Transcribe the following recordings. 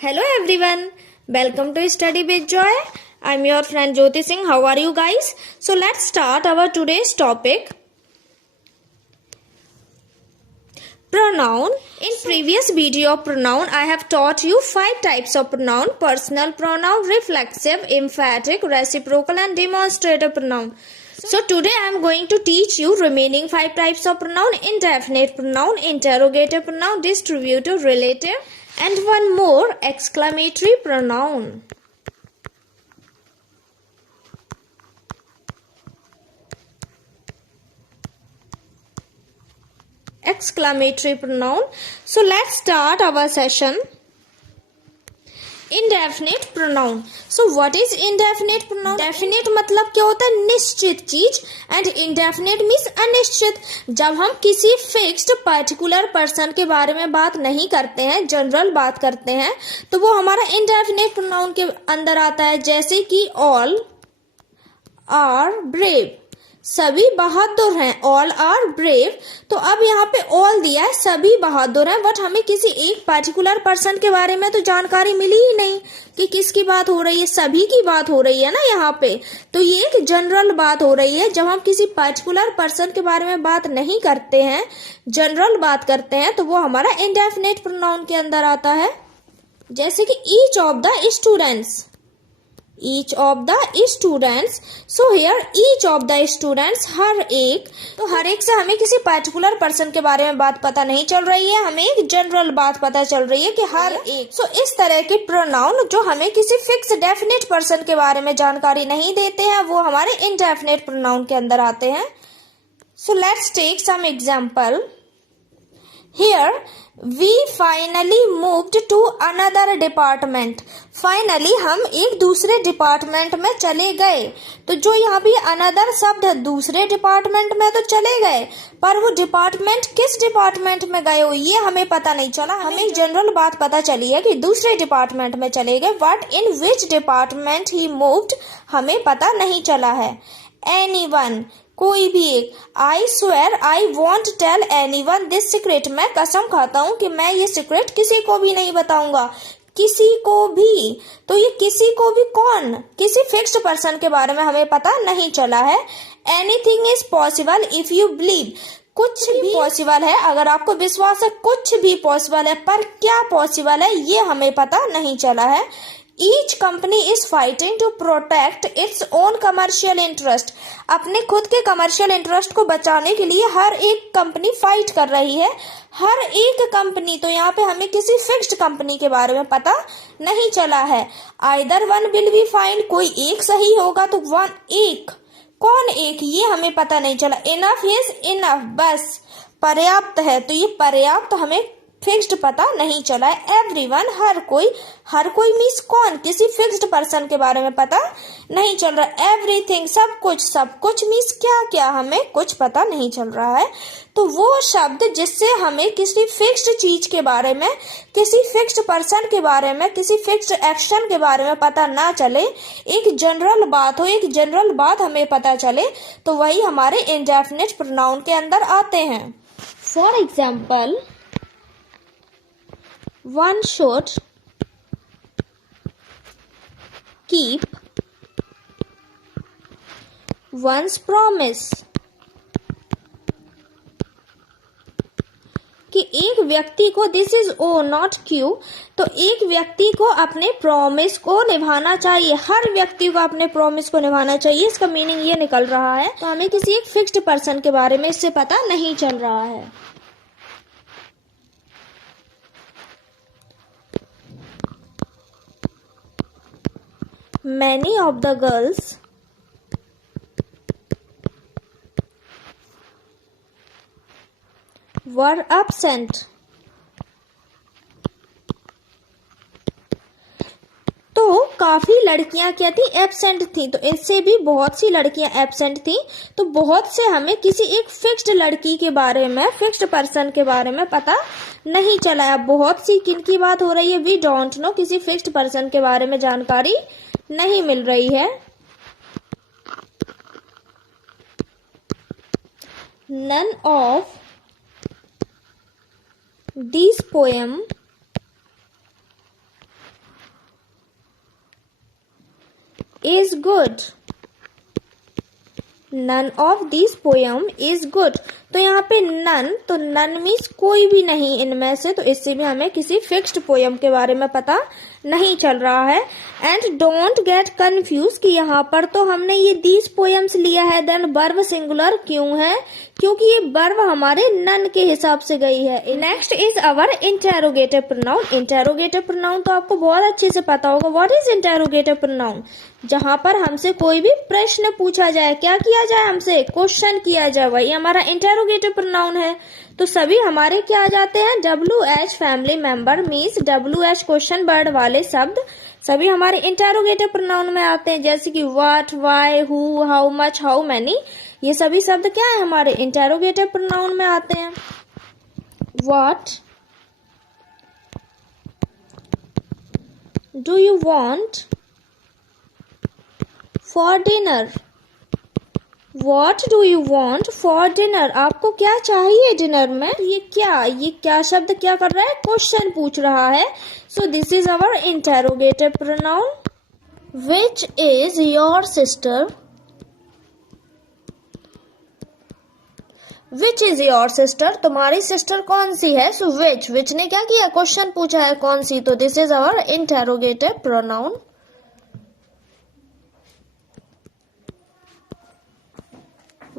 Hello everyone, welcome to Study with Joy. I'm your friend Jyoti Singh. How are you guys? So let's start our today's topic. Pronoun. In previous video of pronoun, I have taught you 5 types of pronoun: personal pronoun, reflexive, emphatic, reciprocal and demonstrative pronoun. So today I am going to teach you remaining 5 types of pronoun: indefinite pronoun, interrogative pronoun, distributive, relative, and one more, exclamatory pronoun. Exclamatory pronoun. So let's start our session. Indefinite pronoun. So what is indefinite pronoun? Definite मतलब क्या होता है? निश्चित चीज, and indefinite means अनिश्चित. जब हम किसी फिक्स्ड पर्टिकुलर पर्सन के बारे में बात नहीं करते हैं, जनरल बात करते हैं, तो वो हमारा indefinite pronoun के अंदर आता है. जैसे कि all are brave, सभी बहादुर हैं. All are brave. तो अब यहाँ पे ऑल दिया है, सभी बहादुर हैं, बट हमें किसी एक पर्टिकुलर पर्सन के बारे में तो जानकारी मिली ही नहीं कि किसकी बात हो रही है. सभी की बात हो रही है ना यहाँ पे, तो ये एक जनरल बात हो रही है. जब हम किसी पर्टिकुलर पर्सन के बारे में बात नहीं करते हैं, जनरल बात करते हैं, तो वो हमारा इंडेफिनिट प्रोनाउन के अंदर आता है. जैसे कि each of the students, each of the students. So here each of the students, हर एक. तो हर एक से हमें किसी पर्टिकुलर पर्सन के बारे में बात पता नहीं चल रही है, हमें एक जनरल बात पता चल रही है कि हर एक. सो इस तरह के प्रोनाउन जो हमें किसी फिक्स डेफिनेट पर्सन के बारे में जानकारी नहीं देते हैं, वो हमारे इनडेफिनेट प्रोनाउन के अंदर आते हैं. So let's take some example. Here we finally moved to another department. Finally हम एक दूसरे डिपार्टमेंट में चले गए. तो जो यहाँ भी another शब्द है, दूसरे डिपार्टमेंट में तो चले गए, पर वो डिपार्टमेंट किस डिपार्टमेंट में गए हो ये हमें पता नहीं चला. हमें एक जनरल बात पता चली है कि दूसरे डिपार्टमेंट में चले गए, but in which department he moved हमें पता नहीं चला है. Anyone, कोई भी एक. I swear I won't tell anyone this secret, मैं कसम खाता हूं कि मैं ये सीक्रेट किसी को भी नहीं बताऊंगा. किसी को भी, तो ये किसी को भी कौन? किसी फिक्स्ड पर्सन के बारे में हमें पता नहीं चला है. Anything is possible if you believe, कुछ भी पॉसिबल है अगर आपको विश्वास है. कुछ भी पॉसिबल है, पर क्या पॉसिबल है ये हमें पता नहीं चला है. Each company is fighting to protect its own commercial interest. अपने खुद के कमर्शियल इंटरेस्ट को बचाने के लिए हर एक कंपनी फाइट कर रही है. हर एक कंपनी, तो यहाँ पे हमें किसी फिक्स्ड कंपनी के बारे में पता नहीं चला है. Either one will be fine, कोई एक सही होगा, तो वन एक, कौन एक ये हमें पता नहीं चला. Enough is enough, बस पर्याप्त है, तो ये पर्याप्त हमें फिक्स्ड पता नहीं चला है. एवरीवन, हर कोई मीन्स कौन? किसी फिक्स्ड पर्सन के बारे में पता नहीं चल रहा. एवरीथिंग, सब कुछ मीन्स क्या हमें कुछ पता नहीं चल रहा है. तो वो शब्द जिससे हमें किसी फिक्स्ड चीज के बारे में, किसी फिक्स्ड पर्सन के बारे में, किसी फिक्स्ड एक्शन के बारे में पता ना चले, एक जनरल बात हो, एक जनरल बात हमें पता चले, तो वही हमारे इंडेफिनिट प्रोनाउन के अंदर आते हैं. For example, one should keep one's promise. कि एक व्यक्ति को, this is O not Q, तो एक व्यक्ति को अपने प्रॉमिस को निभाना चाहिए. हर व्यक्ति को अपने प्रॉमिस को निभाना चाहिए. इसका मीनिंग ये निकल रहा है. तो हमें किसी एक फिक्स्ड पर्सन के बारे में इससे पता नहीं चल रहा है. Many of the girls were absent. तो काफी लड़कियां क्या थी? एब्सेंट थी. तो इससे भी बहुत सी लड़कियां एब्सेंट थी. तो बहुत से हमें किसी एक फिक्स्ड लड़की के बारे में, फिक्स्ड पर्सन के बारे में पता नहीं चला. अब बहुत सी किन की बात हो रही है? वी डोंट नो, किसी फिक्स्ड पर्सन के बारे में जानकारी नहीं मिल रही है. None of these poem is good. None of these poem is good. तो यहाँ पे none, तो none मीन्स कोई भी नहीं इनमें से, तो इससे भी हमें किसी फिक्स्ड पोयम के बारे में पता नहीं चल रहा है. एंड डोंट गेट कंफ्यूज कि यहाँ पर तो हमने ये दीज पोएम्स लिया है, देन वर्ब सिंगुलर क्यों है, क्योंकि ये वर्ब हमारे नन के हिसाब से गई है. Next is our interrogative pronoun. Interrogative pronoun तो आपको बहुत अच्छे से पता होगा. What is interrogative pronoun? जहाँ पर हमसे कोई भी प्रश्न पूछा जाए, क्या किया जाए, हमसे क्वेश्चन किया जाए, वही हमारा इंटेरोगेटिव प्रोनाउन है. तो सभी हमारे क्या आ जाते हैं, WH family member means WH question word वाले शब्द सभी हमारे इंटेरोगेटिव प्रोनाउन में आते हैं. जैसे कि what, why, who, how much, how many, ये सभी शब्द क्या है, हमारे इंटेरोगेटिव प्रोनाउन में आते हैं. What do you want for dinner? What do you want for dinner? आपको क्या चाहिए डिनर में? ये क्या शब्द क्या कर रहा है, क्वेश्चन पूछ रहा है. So this is our interrogative pronoun. Which is your sister? Which is your sister? तुम्हारी सिस्टर कौन सी है? So which ने क्या किया, क्वेश्चन पूछा है, कौन सी, तो this is our interrogative pronoun.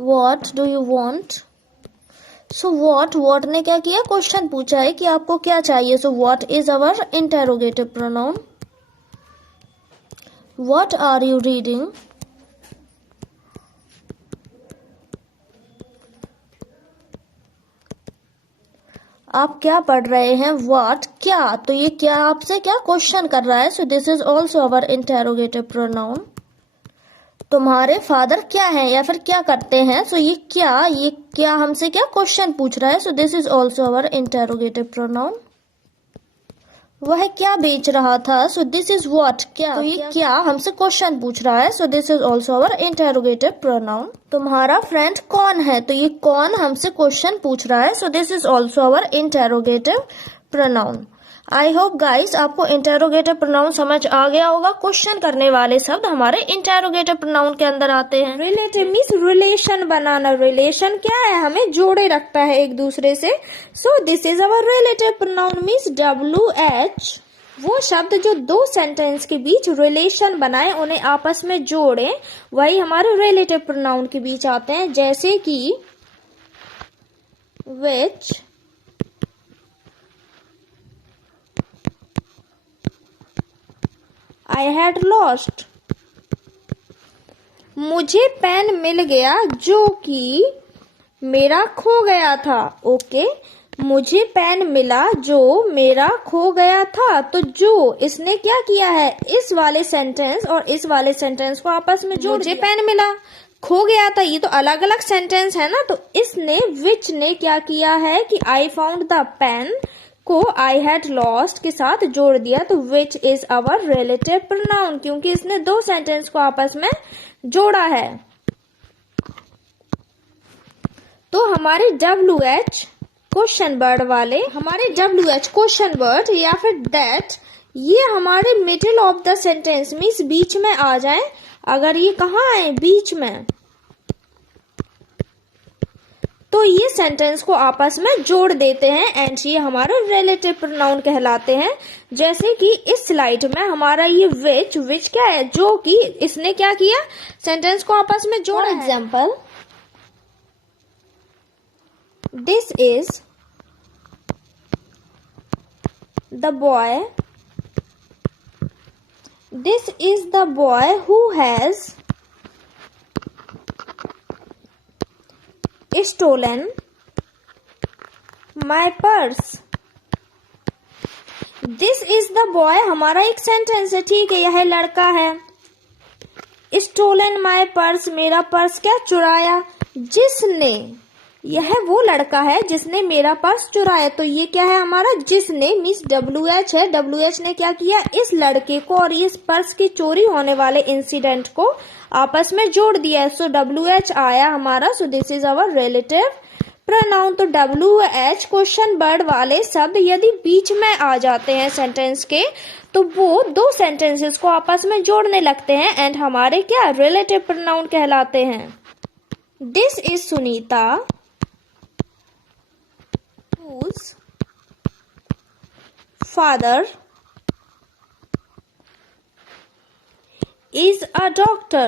What do you want? So what ने क्या किया, क्वेश्चन पूछा है कि आपको क्या चाहिए. So what is our interrogative pronoun. What are you reading? आप क्या पढ़ रहे हैं. What क्या, तो ये क्या आपसे क्या क्वेश्चन कर रहा है. So this is also our interrogative pronoun. तुम्हारे फादर क्या है या फिर क्या करते हैं. सो ये क्या हमसे क्या क्वेश्चन पूछ रहा है. So this is also our interrogative pronoun. वह क्या बेच रहा था. सो दिस इज व्हाट, क्या, तो ये क्या हमसे क्वेश्चन पूछ रहा है. So this is also our interrogative pronoun. तुम्हारा फ्रेंड कौन है, तो ये कौन हमसे क्वेश्चन पूछ रहा है. So this is also our interrogative pronoun. I hope guys आपको इंटेरोगेटिव प्रोनाउन समझ आ गया होगा. क्वेश्चन करने वाले शब्द हमारे इंटेरोगेटिव प्रोनाउन के अंदर आते हैं. रिलेटिव मीन्स रिलेशन बनाना. रिलेशन क्या है, हमें जोड़े रखता है एक दूसरे से. सो this is our relative pronoun means WH. वो शब्द जो दो सेंटेंस के बीच रिलेशन बनाए, उन्हें आपस में जोड़े, वही हमारे रिलेटिव प्रोनाउन के बीच आते हैं. जैसे कि which, I had lost. मुझे पेन मिल गया जो कि मेरा खो गया था. ओके, मुझे पेन मिला जो मेरा खो गया था. तो जो इसने क्या किया है, इस वाले सेंटेंस और इस वाले सेंटेंस को आपस में जोड़. मुझे पेन मिला, खो गया था, ये तो अलग अलग सेंटेंस है ना. तो इसने विच ने क्या किया है कि I found the pen को I had lost के साथ जोड़ दिया. तो which is our relative pronoun, क्योंकि इसने दो सेंटेंस को आपस में जोड़ा है. तो हमारे WH क्वेश्चन वर्ड वाले, हमारे WH क्वेश्चन वर्ड या फिर that, ये हमारे middle of the sentence means बीच में आ जाए. अगर ये कहाँ आए, बीच में, तो ये सेंटेंस को आपस में जोड़ देते हैं एंड ये हमारे रिलेटिव प्रोनाउन कहलाते हैं. जैसे कि इस स्लाइड में हमारा ये विच क्या है, जो कि इसने क्या किया, सेंटेंस को आपस में जोड़ा. Example, this is the boy, this is the boy who has stolen my purse. This is the boy हमारा एक सेंटेंस है, ठीक है, यह लड़का है. stolen my purse, मेरा पर्स क्या चुराया. जिसने, यह वो लड़का है जिसने मेरा पर्स चुराया. तो ये क्या है हमारा, जिसने मीन्स WH है. WH ने क्या किया, इस लड़के को और इस पर्स की चोरी होने वाले इंसिडेंट को आपस में जोड़ दिया है. सो WH आया हमारा. सो this is our relative pronoun. तो WH क्वेश्चन वर्ड वाले शब्द यदि बीच में आ जाते हैं सेंटेंस के तो वो दो सेंटेंसेस को आपस में जोड़ने लगते हैं एंड हमारे क्या रिलेटिव प्रोनाउन कहलाते हैं। This is Sunita whose father is a doctor.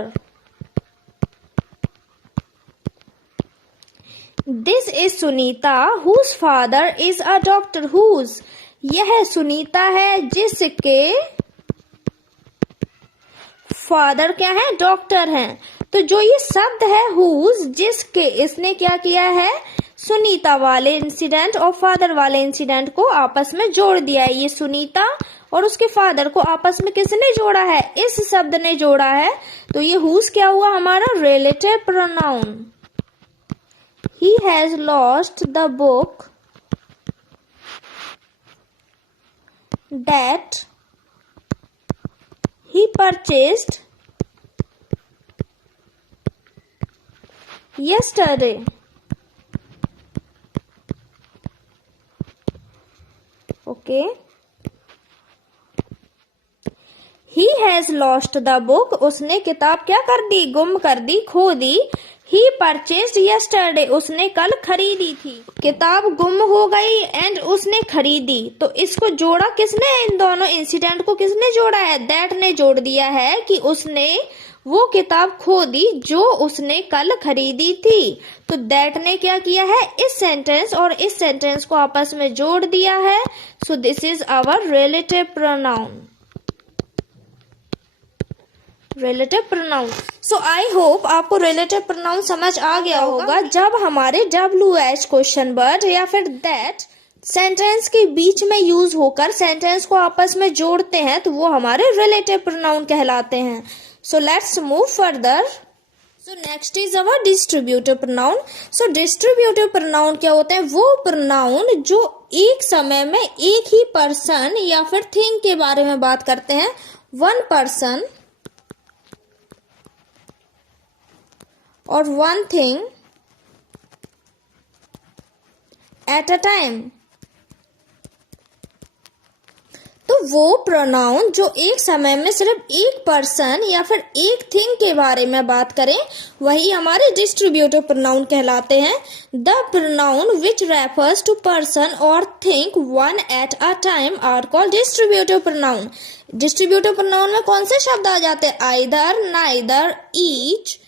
This is Sunita whose father is a doctor. Whose यह सुनीता है जिसके फादर क्या है डॉक्टर हैं। तो जो ये शब्द है whose जिसके, इसने क्या किया है सुनीता वाले इंसिडेंट और फादर वाले इंसिडेंट को आपस में जोड़ दिया है। ये सुनीता और उसके फादर को आपस में किसने जोड़ा है, इस शब्द ने जोड़ा है। तो ये whose क्या हुआ हमारा relative pronoun. He has lost the book that he purchased yesterday. Okay. He has lost the book. उसने किताब क्या कर दी, गुम कर दी, खो दी। He purchased yesterday. उसने कल खरीदी थी। किताब गुम हो गई एंड उसने खरीदी। तो इसको जोड़ा किसने, इन दोनों इंसिडेंट को किसने जोड़ा है, दैट ने जोड़ दिया है कि उसने वो किताब खो दी जो उसने कल खरीदी थी। तो दैट ने क्या किया है, इस सेंटेंस और इस सेंटेंस को आपस में जोड़ दिया है। So this is our relative pronoun. Relative pronoun. So I hope आपको रिलेटिव प्रोनाउन समझ आ गया होगा। जब हमारे WH क्वेश्चन वर्ड या फिर दैट सेंटेंस के बीच में यूज होकर सेंटेंस को आपस में जोड़ते हैं तो वो हमारे रिलेटिव प्रोनाउन कहलाते हैं। So let's move further. So next is our distributive pronoun. So distributive pronoun क्या होते हैं, वो प्रोनाउन जो एक समय में एक ही पर्सन या फिर थिंग के बारे में बात करते हैं। वन पर्सन और one thing at a time. तो वो प्रोनाउन जो एक समय में सिर्फ एक पर्सन या फिर एक थिंग के बारे में बात करें वही हमारे डिस्ट्रीब्यूटिव प्रोनाउन कहलाते हैं। The pronoun which refers to person और thing one at a time are called distributive pronoun. Distributive pronoun में कौन से शब्द आ जाते हैं, either, neither, each,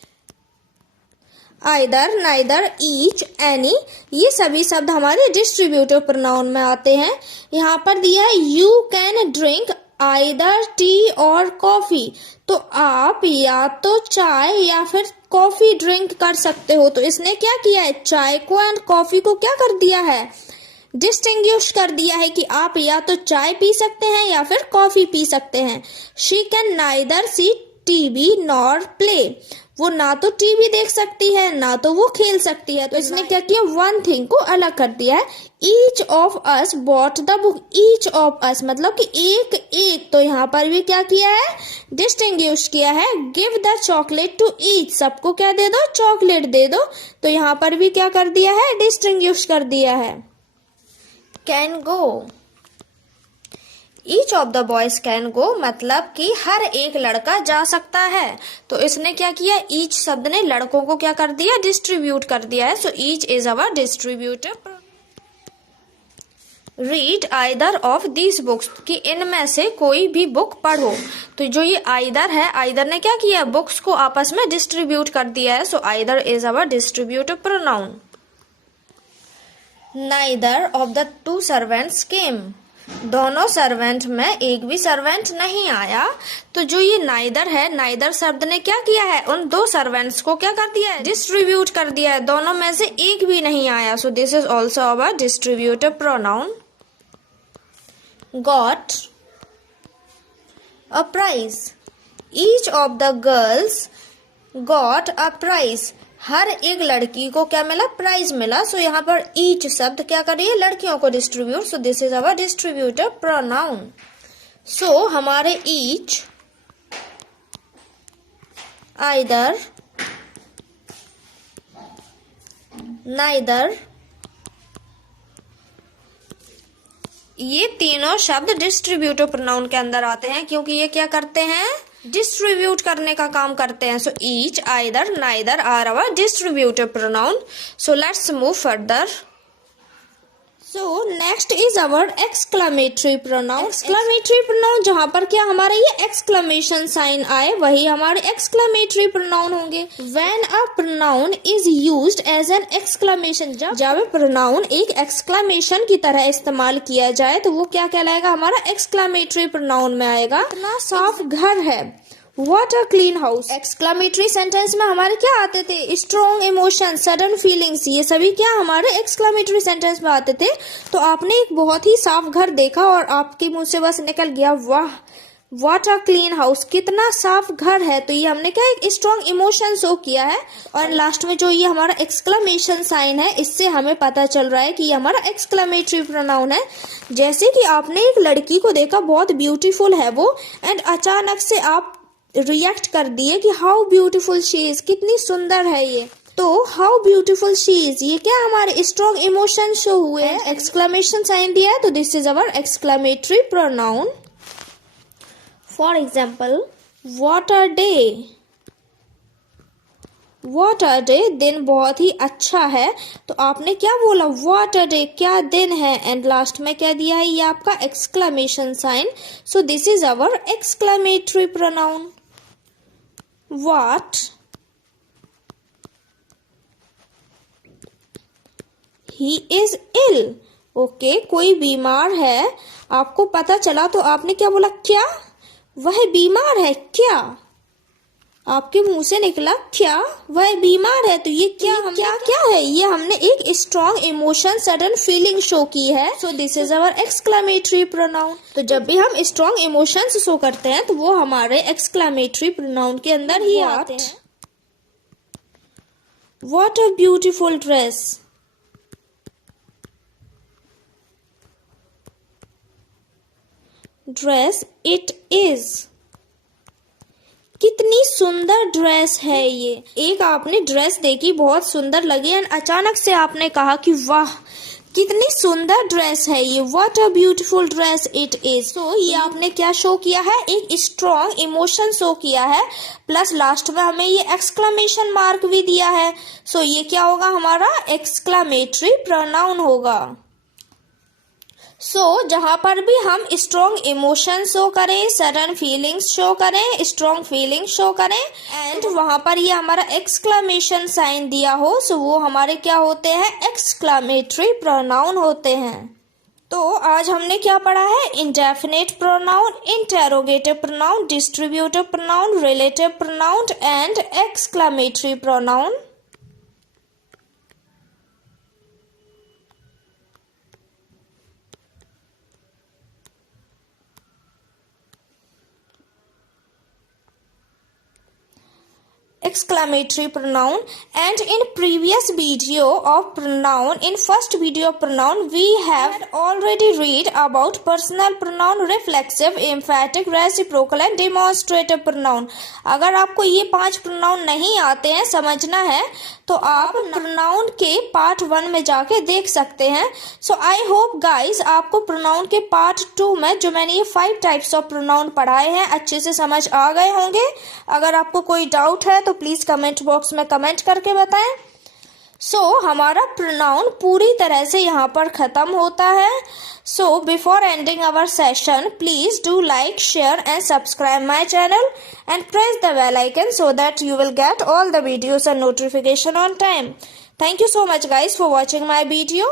either, neither, each, any, ये सभी शब्द हमारे डिस्ट्रीब्यूटिव प्रोनाउन में आते हैं। यहाँ पर दिया है you can drink either T और कॉफी। तो आप या तो चाय या फिर कॉफी ड्रिंक कर सकते हो। तो इसने क्या किया है, चाय को एंड कॉफी को क्या कर दिया है, डिस्टिंग्विश कर दिया है कि आप या तो चाय पी सकते हैं या फिर कॉफी पी सकते हैं। She can neither see TV nor play. वो ना तो टीवी देख सकती है ना तो वो खेल सकती है। तो इसने क्या किया, वन थिंग को अलग कर दिया है। Each of us bought the book. Each of us मतलब कि एक एक। तो यहाँ पर भी क्या किया है, डिस्टिंग्विश किया है। Give the chocolate to each. सबको क्या दे दो, चॉकलेट दे दो। तो यहाँ पर भी क्या कर दिया है, डिस्टिंग्विश कर दिया है। Can go. Each of the boys can go मतलब कि हर एक लड़का जा सकता है। तो इसने क्या किया, ईच शब्द ने लड़कों को क्या कर दिया, डिस्ट्रीब्यूट कर दिया है। So each is our distributive. Read either of these books कि इनमें से कोई भी बुक पढ़ो। तो जो ये आइदर है, आइदर ने क्या किया, बुक्स को आपस में डिस्ट्रीब्यूट कर दिया है। So either is our distributive pronoun. Neither of the two servants came. दोनों सर्वेंट में एक भी सर्वेंट नहीं आया। तो जो ये नाइदर है, नाइदर शब्द ने क्या किया है, उन दो सर्वेंट्स को क्या कर दिया है, डिस्ट्रीब्यूट कर दिया है। दोनों में से एक भी नहीं आया। So this is also our distributive pronoun. Got a prize. Each of the girls got a prize. हर एक लड़की को क्या मिला, प्राइज मिला। सो यहाँ पर ईच शब्द क्या करिए, लड़कियों को distribute. So this is our distributive pronoun. So हमारे ईच, आइदर, नाइदर, ये तीनों शब्द डिस्ट्रीब्यूटिव प्रोनाउन के अंदर आते हैं क्योंकि ये क्या करते हैं, डिस्ट्रीब्यूट करने का काम करते हैं. So each, either, neither are our distributive pronoun. So let's move further. So next is our exclamatory pronoun. Exclamatory pronoun जहाँ पर क्या हमारा ये exclamation sign आए वही हमारे exclamatory pronoun होंगे. When a pronoun is used as an exclamation, जब pronoun एक exclamation की तरह इस्तेमाल किया जाए तो वो क्या कहलाएगा, हमारा exclamatory pronoun में आएगा. इतना साफ घर है, What a clean house. Exclamatory sentence में हमारे क्या आते थे, स्ट्रॉन्ग इमोशन, सडन फीलिंग्स, ये सभी क्या हमारे एक्सक्लामेटरी सेंटेंस में आते थे. तो आपने एक बहुत ही साफ घर देखा और आपके मुंह से बस निकल गया वाह, What a clean house, कितना साफ घर है. तो ये हमने क्या एक स्ट्रॉन्ग इमोशन शो किया है. और लास्ट में जो ये हमारा एक्सक्लामेशन साइन है, इससे हमें पता चल रहा है कि ये हमारा एक्सक्लामेटरी प्रोनाउन है. जैसे कि आपने एक लड़की को देखा, बहुत ब्यूटीफुल है वो, एंड अचानक से आप रिएक्ट कर दिए कि हाउ ब्यूटीफुल शी इज, कितनी सुंदर है ये. तो हाउ ब्यूटीफुल शी इज, ये क्या हमारे स्ट्रॉन्ग इमोशन शो हुए हैं, एक्सक्लेमेशन साइन दिया है. तो this is our exclamatory pronoun. For example, what a day. What a day, दिन बहुत ही अच्छा है. तो आपने क्या बोला, व्हाट अ डे, क्या दिन है, एंड लास्ट में क्या दिया है, ये आपका exclamation sign. So this is our exclamatory pronoun. What, he is ill. Okay, कोई बीमार है, आपको पता चला तो आपने क्या बोला, क्या वह बीमार है, क्या आपके मुंह से निकला क्या वह बीमार है. तो ये क्या है, ये हमने एक strong emotion, sudden feeling show की है. So this is our exclamatory pronoun. तो जब भी हम स्ट्रॉन्ग इमोशंस शो करते हैं तो वो हमारे एक्सक्लेमेटरी प्रोनाउन के अंदर ही आते हैं. What a beautiful dress. Dress it is, कितनी सुंदर ड्रेस है ये. एक आपने ड्रेस देखी, बहुत सुंदर लगी, एंड अचानक से आपने कहा कि वाह कितनी सुंदर ड्रेस है ये, what a beautiful dress it is. तो ये आपने क्या शो किया है, एक स्ट्रॉन्ग इमोशन शो किया है, प्लस लास्ट में हमें ये एक्सक्लेमेशन मार्क भी दिया है. सो ये क्या होगा, हमारा एक्सक्लेमेटरी प्रोनाउन होगा. जहां पर भी हम स्ट्रॉन्ग इमोशन शो करें, सडन फीलिंग्स शो करें, स्ट्रॉन्ग फीलिंग शो करें, एंड वहां पर ये हमारा एक्सक्लेमेशन साइन दिया हो, वो हमारे क्या होते हैं, एक्सक्लेमेटरी प्रोनाउन होते हैं. तो आज हमने क्या पढ़ा है, indefinite pronoun, interrogative pronoun, distributive pronoun, relative pronoun and exclamatory pronoun. Exclamatory pronoun. And in previous video of pronoun, in first video of pronoun, we have already read about personal pronoun, reflexive, emphatic, reciprocal and demonstrative pronoun. अगर आपको ये 5 pronoun नहीं आते हैं, समझना है, तो आप pronoun के पार्ट 1 में जाके देख सकते हैं. So I hope guys आपको pronoun के पार्ट 2 में जो मैंने ये 5 types of pronoun पढ़ाए हैं अच्छे से समझ आ गए होंगे. अगर आपको कोई डाउट है तो प्लीज कमेंट बॉक्स में कमेंट करके बताएं. हमारा प्रोनाउन पूरी तरह से यहाँ पर खत्म होता है. Before ending our session, please do like, share and subscribe my channel and press the bell icon so that you will get all the videos and notification on time. Thank you so much guys for watching my video.